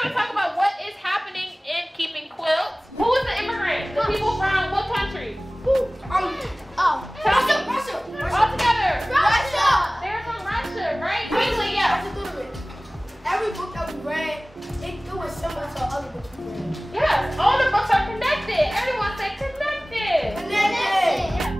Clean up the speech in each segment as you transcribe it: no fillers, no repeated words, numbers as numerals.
going to talk about what is happening in keeping quilts. Who is the immigrant? The people from what country? Russia. All together. Russia. They're from Russia, right? Quickly, yes. Every book that we read, it was similar to other books we read. Yes, all the books are connected. Everyone say connected. Connected. Yeah.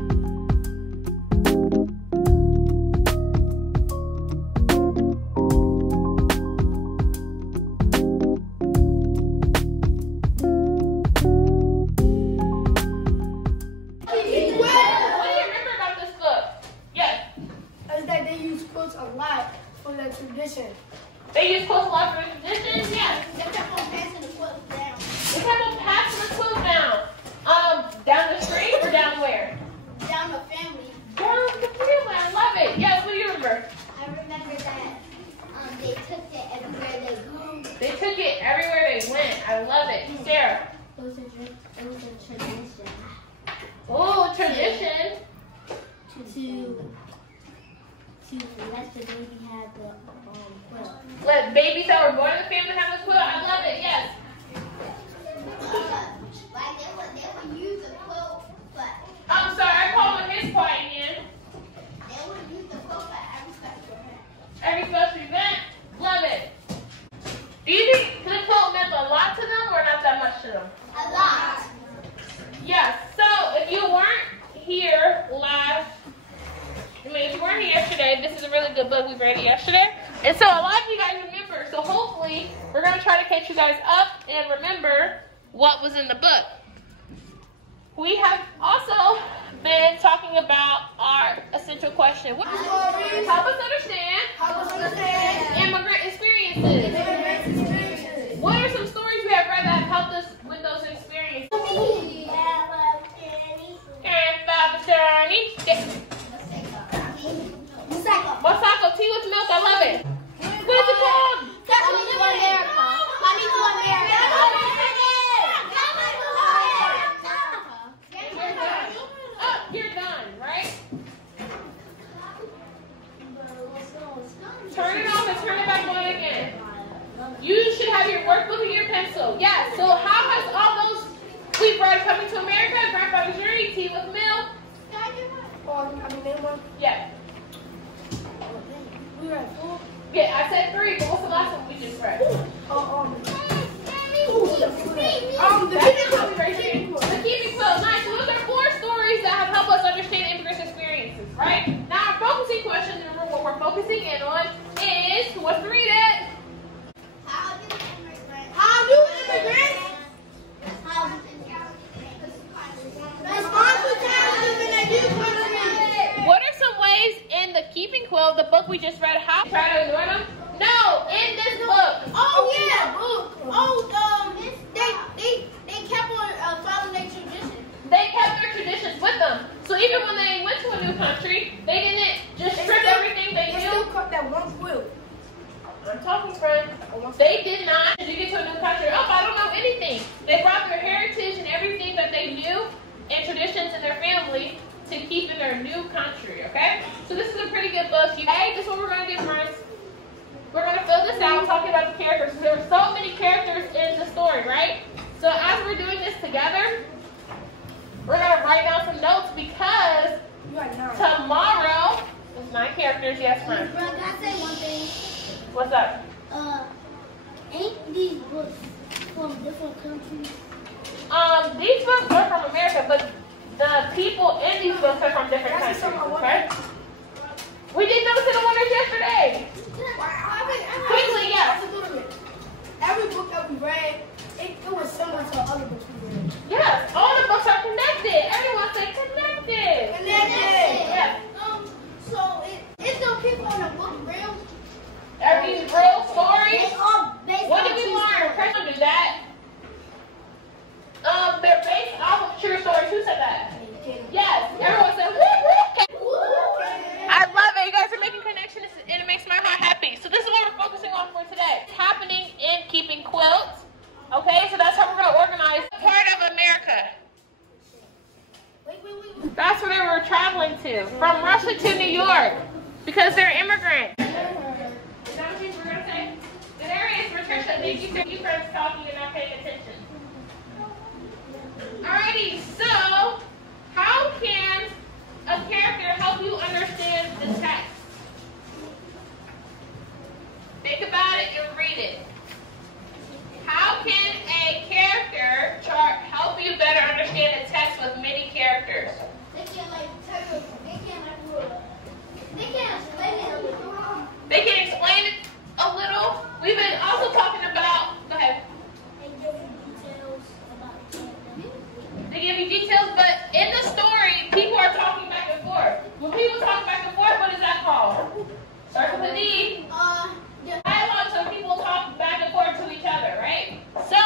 Tradition. They use quilts a lot for tradition? Yes. They kept on passing the quilts down. They kept on passing the quilts down. Down the street or down where? Down the family. Down the family. I love it. Yes, what do you remember? I remember that they took it everywhere they go. They took it everywhere they went. I love it. Sarah. It was a tradition. Oh, tradition. To let the baby have the quilt. Let babies that were born in the family have a quilt. I love it. Yes. Like they would use a quilt, but I'm sorry, I called on his quiet again. they would use the quilt for every special event. Every special event. Love it. Do you think the quilt meant a lot to them or not that much to them? A lot. Yes. So if you weren't here if you weren't here yesterday, this is a really good book. We read it yesterday. And so a lot of you guys remember. So hopefully we're going to try to catch you guys up and remember what was in the book. We have also been talking about our essential question. Help us understand immigrant experiences. What are some stories we have read that have helped us with those experiences? Mosako, tea with milk, I love it. What is it called? Coming to America. Coming to America. Oh, you're done, right? Turn it off and turn it back on again. You should have your workbook and your pencil. Yeah, so how has all those we've read Coming to America, Grandfather's Journey, Tea with Milk? Yeah. We read 4. Yeah, I said 3, but what's the last one we just read? The Keeping Quilt. Nice. So those are 4 stories that have helped us understand immigrants' experiences, right? Now our focusing question, remember what we're focusing in on, is, who wants to read it? How do immigrants respond to challenges in their new country? What are some ways in the Keeping Quilt, the book we just read, how try to ignore them? No, in this book. They kept on following their traditions. They kept their traditions with them. So even when they went to a new country, they didn't just strip everything they They knew. still cut that one quilt. I'm talking, friends. They did not. As you get to a new country, I don't know anything. They brought their heritage and everything that they knew and traditions in their family to keep in their new country, okay? So this is a pretty good book. Hey, this is what we're going to do, friends. We're going to fill this out talking about the characters. There were so many characters in the story, right? So as we're doing this together, we're going to write down some notes because tomorrow, there's 9 characters, yes, friends. Bro, can I say one thing? What's up? Ain't these books from different countries? These books are from America, but the people in these books are from different countries, okay? We did those to the winners yesterday. Quickly, yes. Every book that we read, it was similar to other books we read. Yes, all the books are connected. Everyone say connected. Connected. Yes. So it's the people in the book real? Are these real stories? What did we true learn? Press under that. They're based off of true stories. Who said that? Yes. Everyone said woo. I love it. You guys are making connections and it makes my heart happy. So this is what we're focusing on for today. It's happening in Keeping Quilts. Okay, so that's how we're going to organize part of America. That's where they were traveling to. From Russia to New York. Because they're immigrants. Is that what we're going to say? Good areas, Patricia. Thank you for you friends talking and not paying attention. Alrighty, so how can a character help you understand the text? Think about it and read it. How can a character chart help you better understand the text with many characters? They can't explain it a little. They can explain it a little. We've been also talking about, go ahead. They give you details, but in the story, people are talking back and forth. When people talk back and forth, what is that called? Starts with a D. Dialogue, so people talk back and forth to each other, right? So,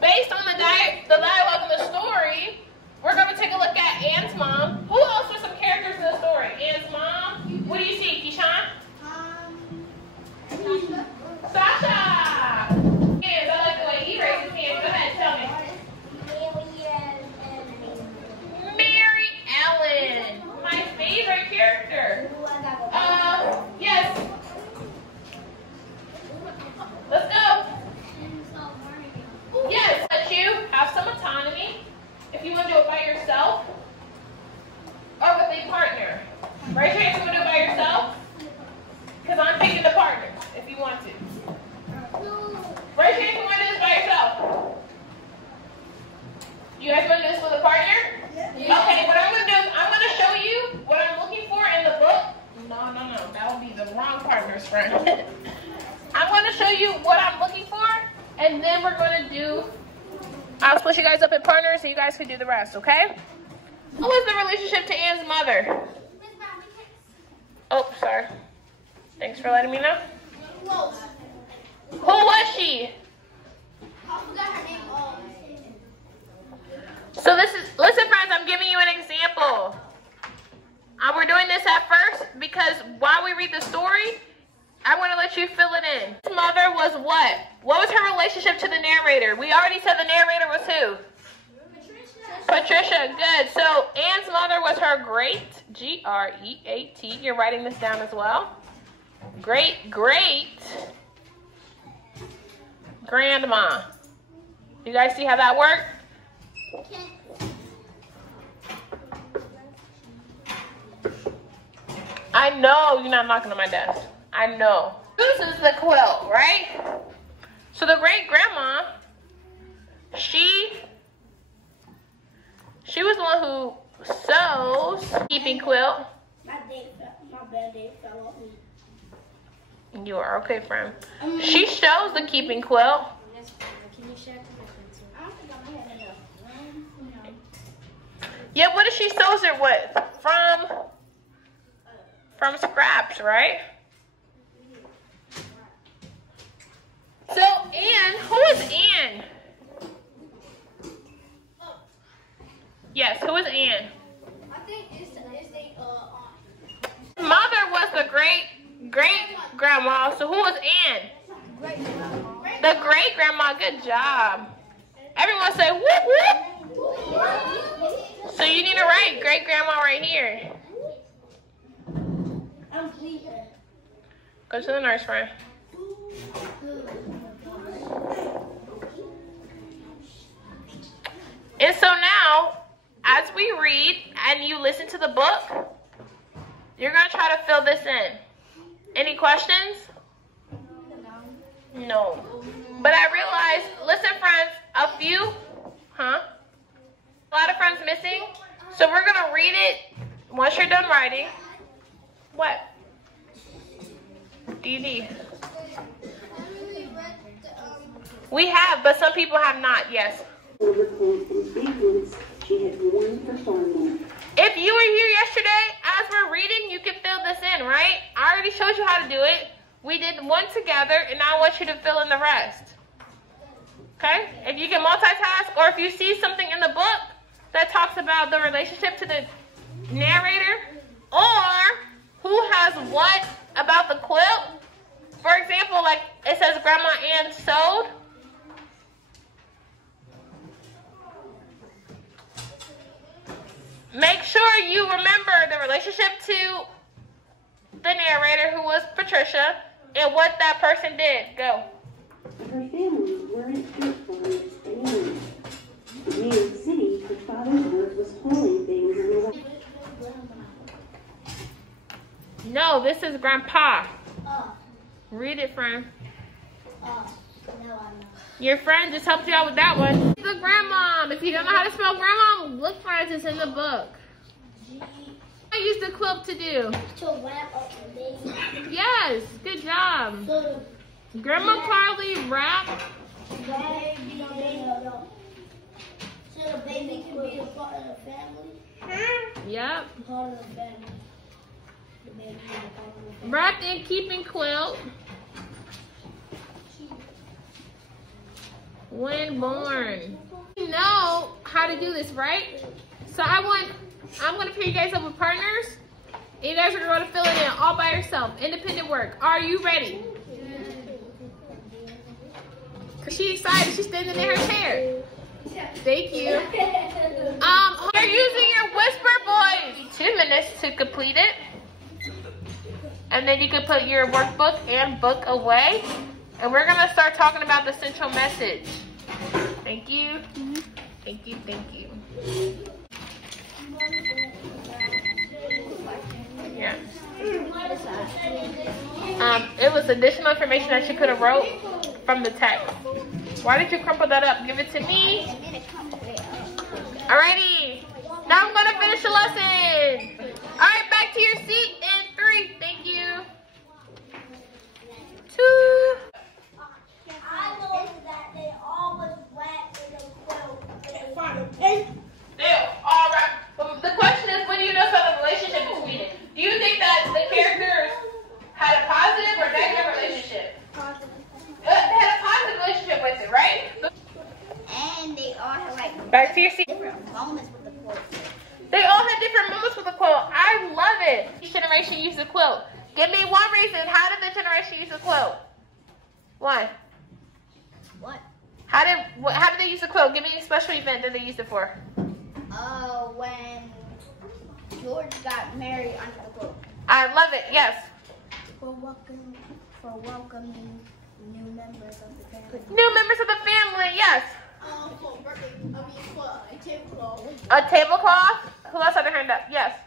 based on the dialogue in the story, we're going to take a look at Anne's mom. Who else are some characters in the story? Anne's mom. What do you see, Keyshawn? Sasha. Yes, I like the way he raised his hand. Go ahead, tell me. Mary Ellen, my favorite character. Yes. Let's go. Yes, let you have some autonomy. If you want to do it by yourself or with a partner. Raise your hand if you want to do it by yourself. Because I'm picking the partner if you want to. Raise your hand if you want to do this by yourself. You guys want to do this with a partner? Yeah. Okay, what I'm going to do is I'm going to show you what I'm looking for in the book. No. That would be the wrong partner's friend. I'm going to show you what I'm looking for, and then we're going to do, I'll split you guys up in partners so you guys can do the rest, okay? Who is the relationship to Anne's mother? Oh, sorry. Thanks for letting me know. Who was she? So listen friends, I'm giving you an example. We're doing this at first because while we read the story, I'm going to let you fill it in. His mother was what? What was her relationship to the narrator? We already said the narrator was who? Patricia. Good. So Anne's mother was her great, G-R-E-A-T. You're writing this down as well. Great grandma. You guys see how that worked? I know you're not knocking on my desk. I know. This is the quilt, right? So the great grandma, she was the one who sews keeping quilt. My band-aid fell off me. You are okay, friend. She sews the keeping quilt. Can you share the I don't think I might have enough. Yeah, what does she sews it with? From scraps, right? So Anne, who is Anne? Yes, who is Anne? I think it's the aunt. Mother was the great grandma. So who was Anne? Great-grandma. The great grandma. Good job. Everyone say whoop whoop. So you need to write great grandma right here. I'm sleeping. Go to the nurse, friend. And so now, as we read and you listen to the book, you're going to try to fill this in. Any questions? No. But I realized, listen friends, a lot of friends missing. So we're going to read it once you're done writing. What? Do you need? We have, but some people have not, yes. If you were here yesterday, as we're reading, you can fill this in, right? I already showed you how to do it. We did one together, and now I want you to fill in the rest. Okay? If you can multitask, or if you see something in the book that talks about the relationship to the narrator, or who has what about the quilt. For example, like it says Grandma Ann sewed. Make sure you remember the relationship to the narrator, who was Patricia, and what that person did. Go. her family weren't fearful of any news. In New York City, her father's work was hauling things in the way. No, this is Grandpa. Oh. Read it, friend. Oh. No, I'm not. Your friend just helped you out with that one. The grandmom. If you don't know how to spell grandmom, look for it. It's in the book. I used the quilt to do. To wrap up the baby. Yes, good job. So Grandma Carly wrap. baby, no. So the baby can be a part of the family. Yep. Part of the family. The baby is a part of the family. Wrapped in keeping quilt. When born. You know how to do this, right? So I'm gonna pair you guys up with partners. And you guys are gonna fill it in all by yourself. Independent work. Are you ready? She's excited. She's standing in her chair. Thank you. You're using your whisper voice. 2 minutes to complete it. And then you can put your workbook and book away. And we're gonna start talking about the central message. Thank you. Thank you, thank you. Yeah. It was additional information that you could have wrote from the text. Why did you crumple that up? Give it to me. Alrighty. Now I'm gonna finish the lesson. Alright, back to your seat in 3. Thank you. 2. I know that they always wrap in a quilt. They're all right. The question is, what do you know about the relationship between it? Do you think that the characters had a positive or negative relationship? Positive. They had a positive relationship with it, right? And they all have like Back to your seat. different moments with the quilt. They all had different moments with the quilt. I love it. Each generation used the quilt. Give me one reason. How did the generation use the quilt? One. What? How did they use the quilt? Give me a special event that they used it for. When George got married under the quilt. I love it. Yes. For welcoming new members of the family. New members of the family. Yes. For a tablecloth. A tablecloth. Who else had their hand up? Yes.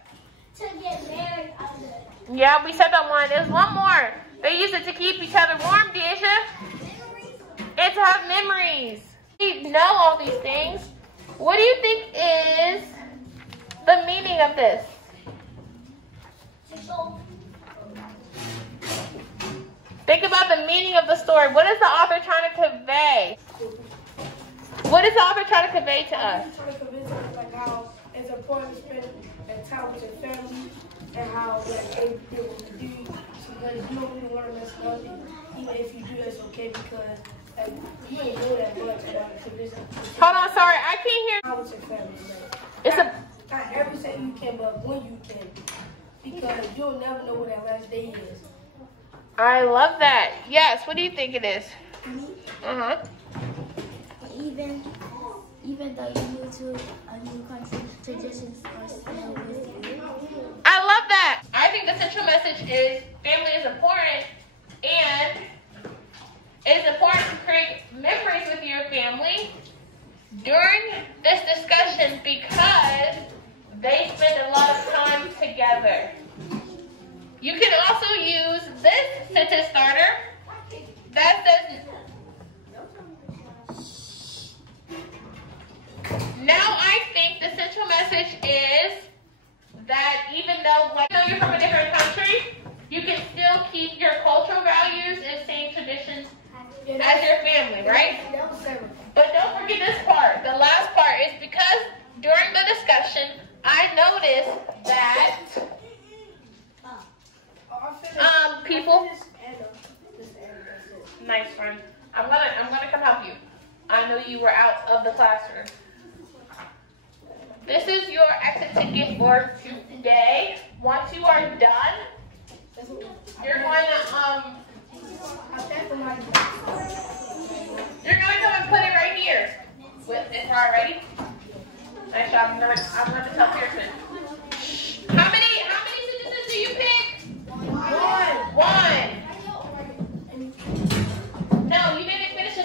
To get married under it. Yeah, we said that one. There's one more. They used it to keep each other warm, Deja. And to have memories. We know all these things. What do you think is the meaning of this? Think about the meaning of the story. What is the author trying to convey? What is the author trying to convey to us? I'm trying to convince us like how it's important to spend time with your family and how like everything what you do, because you don't really want to mess up. Even if you do, that's okay because like, you don't know that much about it. Hold on, sorry, I can't hear. How with your family, like, It's a. not every second you can, but when you can, because you'll never know what that last day is. I love that. Yes. What do you think it is? Even though you move to a new country, traditions are still with you. I love that. I think the central message is family is important, and it is important to create memories with your family during this discussion because they spend a lot of time together. You can also use this sentence starter that says, now I think the central message is that even though you're from a different country, you can still keep your cultural values and same traditions as your family, right? But don't forget this part. The last part is because during the discussion, I noticed that people. Nice, friend. I'm gonna come help you. I know you were out of the classroom. This is your exit ticket for today. Once you are done, you're going to come and put it right here. It's all ready. Nice job. I'm gonna tell Pearson. How many sentences do you pick? One. No, you didn't finish the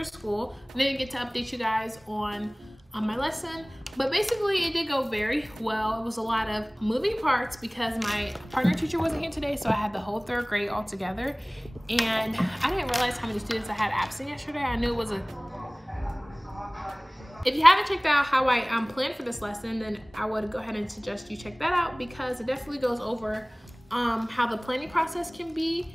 after school. I didn't get to update you guys on my lesson, but basically it did go very well. It was a lot of moving parts because my partner teacher wasn't here today, so I had the whole 3rd grade all together, and I didn't realize how many students I had absent yesterday. I knew it was a... If you haven't checked out how I planned for this lesson, then I would go ahead and suggest you check that out, because it definitely goes over how the planning process can be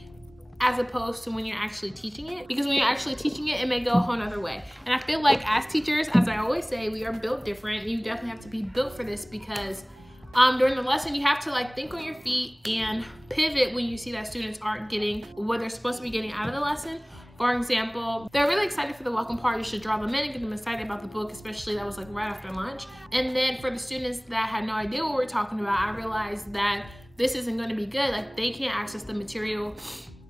as opposed to when you're actually teaching it. Because when you're actually teaching it, it may go a whole nother way. And I feel like as teachers, as I always say, we are built different. You definitely have to be built for this, because during the lesson, you have to like think on your feet and pivot when you see that students aren't getting what they're supposed to be getting out of the lesson. For example, they're really excited for the welcome part. You should draw them in and get them excited about the book, especially that was like right after lunch. And then for the students that had no idea what we're talking about, I realized that this isn't going to be good. Like, they can't access the material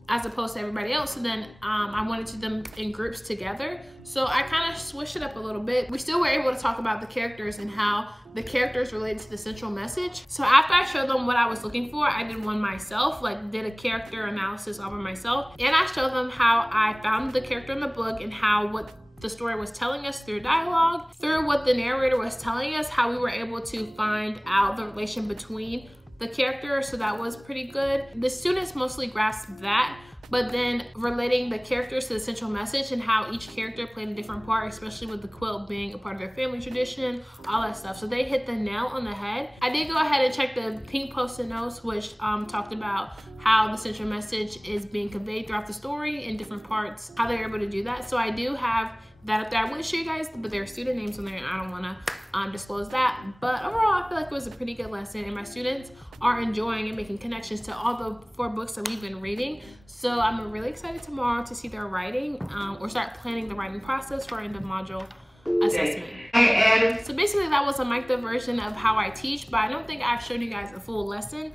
as opposed to everybody else. So then I wanted to them in groups together. So I kind of switched it up a little bit. We still were able to talk about the characters and how the characters related to the central message. So after I showed them what I was looking for, I did one myself, like did a character analysis over myself. And I showed them how I found the character in the book and how what the story was telling us through dialogue, through what the narrator was telling us, how we were able to find out the relation between the character. So that was pretty good. The students mostly grasped that, but then relating the characters to the central message and how each character played a different part, especially with the quilt being a part of their family tradition, all that stuff. So they hit the nail on the head. I did go ahead and check the pink post-it notes, which talked about how the central message is being conveyed throughout the story in different parts, how they're able to do that. So I do have that up there. I wouldn't show you guys, but there are student names on there and I don't wanna disclose that. But overall, I feel like it was a pretty good lesson and my students are enjoying and making connections to all the 4 books that we've been reading. So I'm really excited tomorrow to see their writing or start planning the writing process for our end of module assessment. So basically that was a mic'd up version of how I teach, but I don't think I've shown you guys a full lesson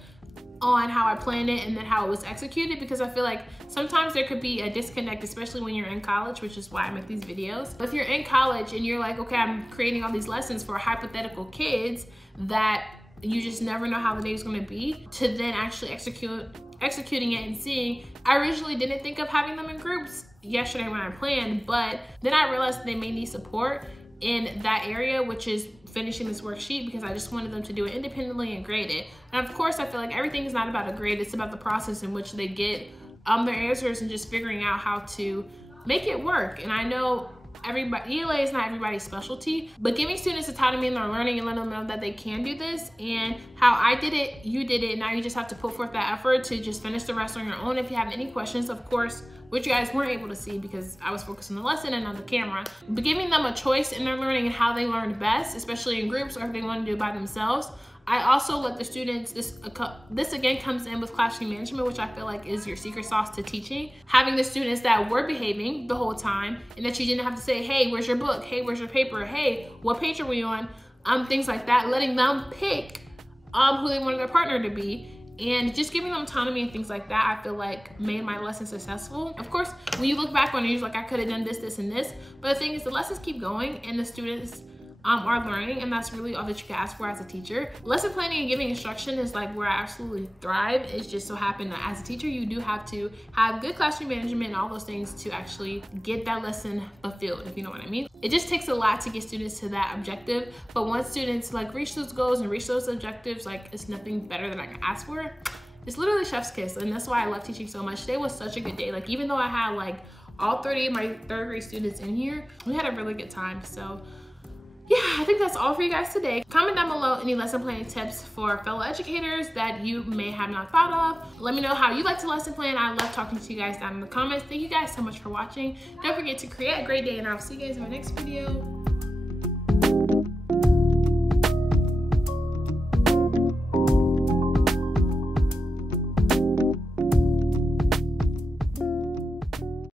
on how I planned it and then how it was executed, because I feel like sometimes there could be a disconnect, especially when you're in college, which is why I make these videos. But if you're in college and you're like, okay, I'm creating all these lessons for hypothetical kids that you just never know how the day is going to be, to then actually executing it and seeing. I originally didn't think of having them in groups yesterday when I planned, but then I realized that they may need support in that area, which is finishing this worksheet, because I just wanted them to do it independently and grade it. And of course, I feel like everything is not about a grade, it's about the process in which they get their answers and just figuring out how to make it work. And I know ELA is not everybody's specialty, but giving students autonomy in their learning and letting them know that they can do this, and how I did it, you did it, now you just have to put forth that effort to just finish the rest on your own. If you have any questions, of course, which you guys weren't able to see because I was focused on the lesson and on the camera, but giving them a choice in their learning and how they learn best, especially in groups or if they want to do it by themselves. I also let the students, this again comes in with classroom management, which I feel like is your secret sauce to teaching. Having the students that were behaving the whole time and that you didn't have to say, hey, where's your book? Hey, where's your paper? Hey, what page are we on? Things like that, letting them pick who they wanted their partner to be. And just giving them autonomy and things like that, I feel like made my lesson successful. Of course, when you look back on it, you're like, I could have done this, this, and this. But the thing is, the lessons keep going and the students are learning, and that's really all that you can ask for as a teacher. Lesson planning and giving instruction is like where I absolutely thrive. It's just so happened that as a teacher, you do have to have good classroom management and all those things to actually get that lesson fulfilled, if you know what I mean. It just takes a lot to get students to that objective, but once students like reach those goals and reach those objectives, like it's nothing better than I can ask for. It's literally chef's kiss, and that's why I love teaching so much. Today was such a good day. Like, even though I had like all 30 of my 3rd grade students in here, we had a really good time. So yeah, I think that's all for you guys today. Comment down below any lesson planning tips for fellow educators that you may have not thought of. Let me know how you like to lesson plan. I love talking to you guys down in the comments. Thank you guys so much for watching. Don't forget to create a great day, and I'll see you guys in my next video.